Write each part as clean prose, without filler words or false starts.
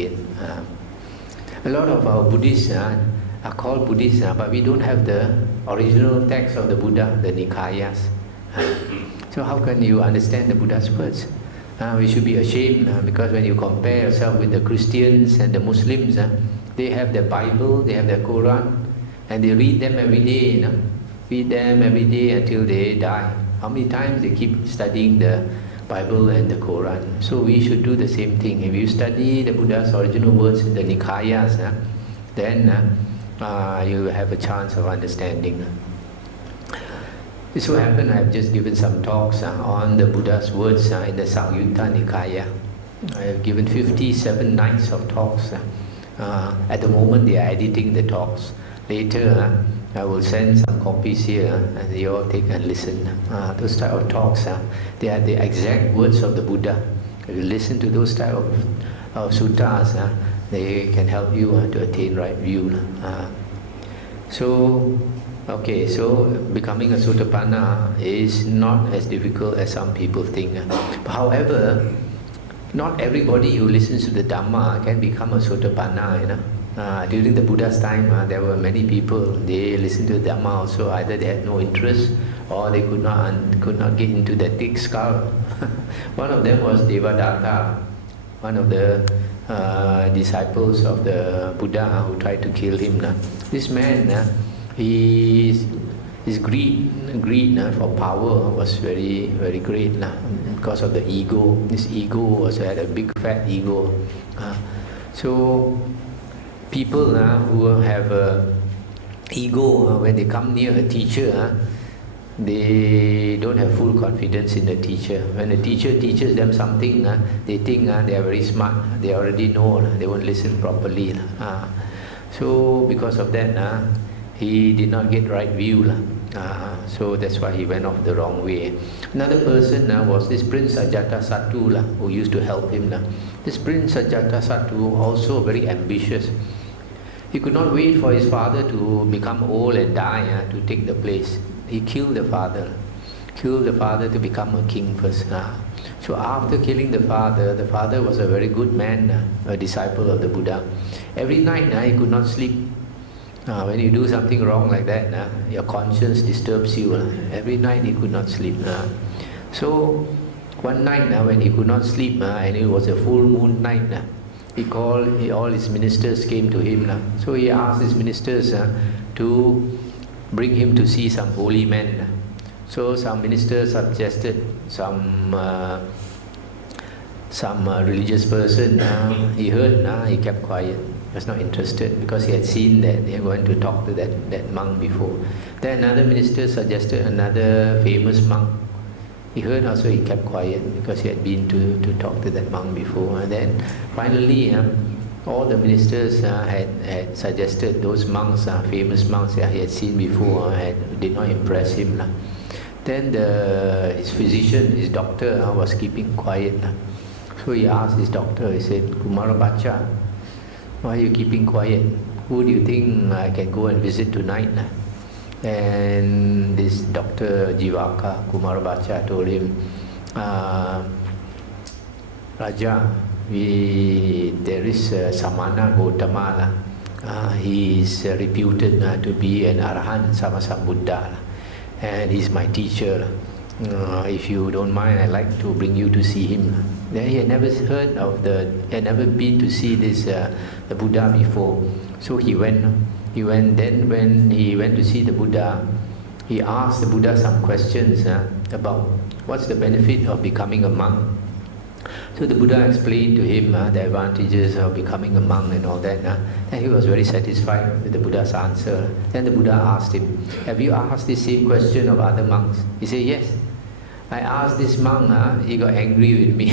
again. A lot of our Buddhists are called Buddhists, but we don't have the original text of the Buddha, the Nikayas. So how can you understand the Buddha's words? We should be ashamed because when you compare yourself with the Christians and the Muslims, they have their Bible, they have their Quran, and they read them every day, read them every day until they die. How many times they keep studying the Bible and the Quran? So we should do the same thing. If you study the Buddha's original words in the Nikayas, then you will have a chance of understanding. It so happened I have just given some talks on the Buddha's words in the Samyutta Nikaya. I have given 57 nights of talks. At the moment they are editing the talks. Later I will send some copies here and you all take and listen. Those type of talks, they are the exact words of the Buddha. If you listen to those type of suttas, they can help you to attain right view. So becoming a Sotapanna is not as difficult as some people think. However, not everybody who listens to the Dhamma can become a Sotapanna. During the Buddha's time, there were many people, they listened to the Dhamma also, either they had no interest or they could not get into the thick skull. One of them was Devadatta, one of the disciples of the Buddha who tried to kill him. This man, his greed for power was very, very great because of the ego. This ego had a big fat ego. So people who have a ego, when they come near a teacher, they don't have full confidence in the teacher. When the teacher teaches them something, they think they are very smart, they already know, they won't listen properly. So because of that, he did not get right view. So that's why he went off the wrong way. Another person was this Prince Ajatasattu who used to help him. This Prince Ajatasattu also very ambitious. He could not wait for his father to become old and die to take the place. He killed the father to become a king first. So after killing the father was a very good man, a disciple of the Buddha. Every night he could not sleep. When you do something wrong like that, your conscience disturbs you. Every night he could not sleep. So one night when he could not sleep, and it was a full moon night, all his ministers came to him. So he asked his ministers to bring him to see some holy men. So some ministers suggested some religious person. He heard, he kept quiet. He was not interested because he had seen that they were going to talk to that monk before. Then another minister suggested another famous monk. He heard also, he kept quiet because he had been to talk to that monk before. And then finally, all the ministers had suggested those monks, famous monks that he had seen before, did not impress him. Then his physician, his doctor, was keeping quiet. So he asked his doctor, he said, "Kumarabacha, why are you keeping quiet? Who do you think I can go and visit tonight?" And this Dr. Jivaka Kumarabacha told him, "Raja, there is Samana Gautama. He is reputed to be an Arahant Sammasambuddha, and he's my teacher. If you don't mind, I'd like to bring you to see him." Then he had never heard of he had never been to see this the Buddha before. So he went. Then when he went to see the Buddha, he asked the Buddha some questions about what's the benefit of becoming a monk. So the Buddha explained to him the advantages of becoming a monk and all that. And he was very satisfied with the Buddha's answer. Then the Buddha asked him, "Have you asked the same question of other monks?" He said, "Yes. I asked this monk, he got angry with me."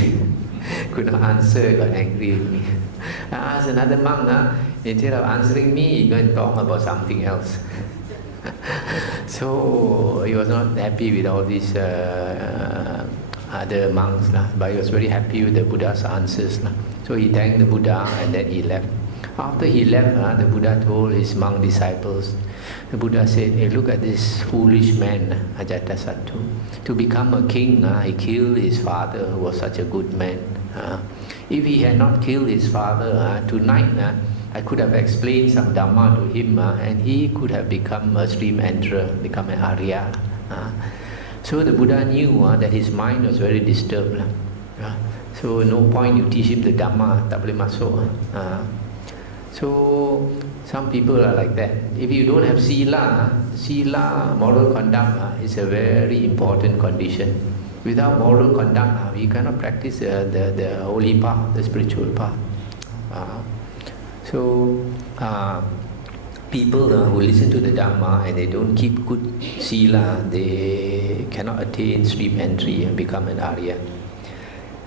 Could not answer, got angry with me. I asked another monk, instead of answering me, he going to talk about something else. So he was not happy with all these other monks, but he was very happy with the Buddha's answers. So he thanked the Buddha and then he left. After he left, the Buddha told his monk disciples, the Buddha said, "Hey, look at this foolish man, Ajatasattu. To become a king, he killed his father, who was such a good man. If he had not killed his father, tonight I could have explained some Dhamma to him, and he could have become a stream enterer, become an Arya. So the Buddha knew that his mind was very disturbed. So no point you teach him the Dhamma, tak boleh masuk. So some people are like that. If you don't have sila, moral conduct, is a very important condition. Without moral conduct, you cannot practice the holy path, the spiritual path. People who listen to the Dhamma and they don't keep good sila, they cannot attain stream entry and become an Arya.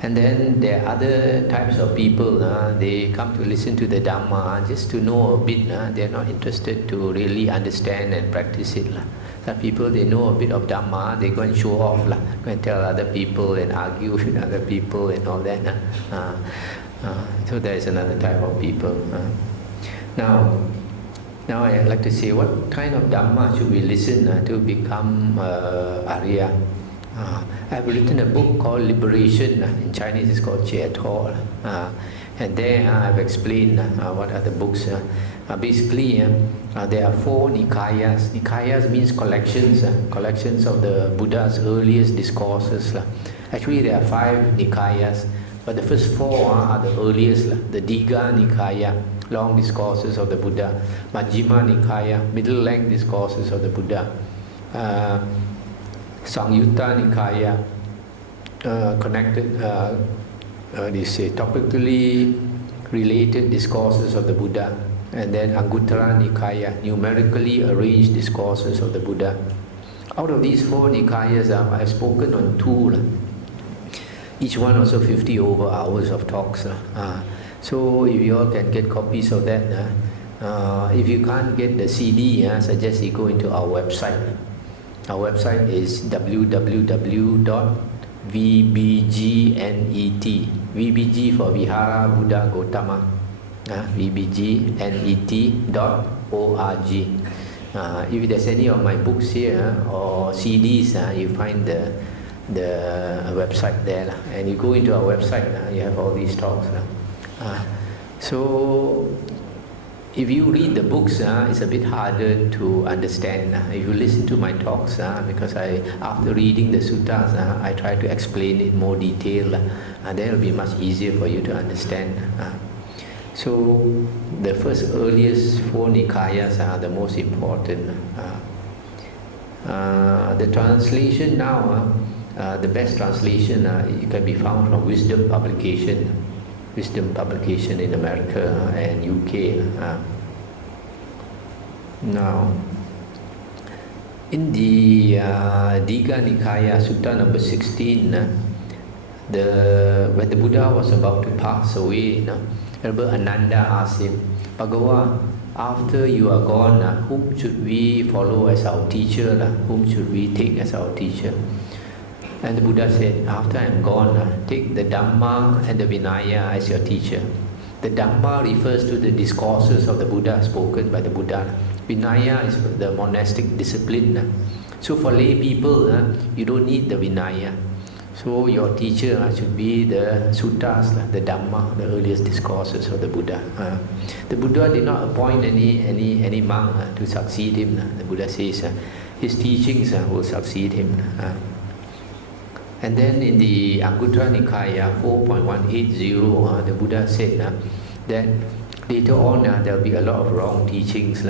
And then there are other types of people, they come to listen to the Dhamma just to know a bit, they are not interested to really understand and practice it. Some people, they know a bit of Dhamma, they go and show off, go and tell other people and argue with other people and all that. So there is another type of people. Now I'd like to say, what kind of Dhamma should we listen to become Arya? I've written a book called Liberation. In Chinese it's called Thero. And there I've explained what are the books. Basically, there are 4 Nikayas. Nikayas means collections, collections of the Buddha's earliest discourses. Actually, there are 5 Nikayas, but the first 4 are the earliest. The Digha Nikaya, long discourses of the Buddha. Majjhima Nikaya, middle length discourses of the Buddha. Sangyutta Nikaya, connected, topically related discourses of the Buddha. And then Anguttara Nikaya, numerically arranged discourses of the Buddha. Out of these 4 Nikayas, I've spoken on 2. Each one also 50 over hours of talks. So if you all can get copies of that, if you can't get the CD, I suggest you go into our website. Our website is www.vbgnet, VBG for Vihara Buddha Gautama, vbgnet.org. If there's any of my books here or CDs, you find the website there, and you go into our website, you have all these talks. So if you read the books, it's a bit harder to understand. If you listen to my talks, because after reading the suttas, I try to explain it more detail, then it will be much easier for you to understand. So the first earliest 4 Nikayas are the most important. The translation now, the best translation it can be found from Wisdom publication in America and UK. Now, in the Digha Nikaya, Sutta number 16, when the Buddha was about to pass away, remember Ananda asked him, Bhagavan, after you are gone, whom should we follow as our teacher? Whom should we take as our teacher? And the Buddha said, after I am gone, take the Dhamma and the Vinaya as your teacher. The Dhamma refers to the discourses of the Buddha spoken by the Buddha. Vinaya is the monastic discipline. So for lay people, you don't need the Vinaya. So your teacher should be the suttas, the Dhamma, the earliest discourses of the Buddha. The Buddha did not appoint any monk to succeed him. The Buddha says his teachings will succeed him. And then in the Anguttara Nikaya 4.180, the Buddha said that later on there will be a lot of wrong teachings.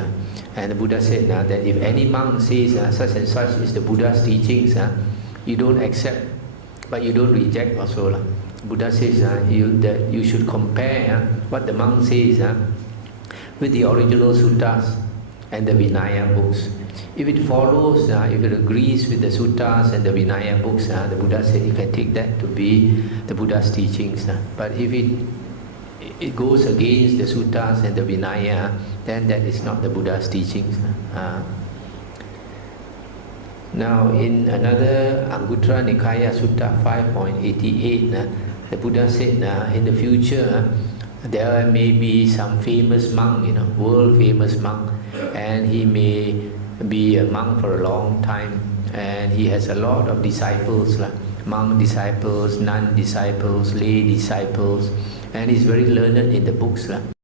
And the Buddha said that if any monk says such and such is the Buddha's teachings, you don't accept, but you don't reject also. Buddha says that you should compare what the monk says with the original suttas and the Vinaya books. If it follows, if it agrees with the suttas and the Vinaya books, the Buddha said you can take that to be the Buddha's teachings. But if it goes against the suttas and the Vinaya, then that is not the Buddha's teachings. Now in another Anguttara Nikaya Sutta 5.88, the Buddha said in the future there may be some famous monk, world famous monk, and he may be a monk for a long time, and he has a lot of disciples, monk disciples, nun disciples, lay disciples, and he's very learned in the books lah.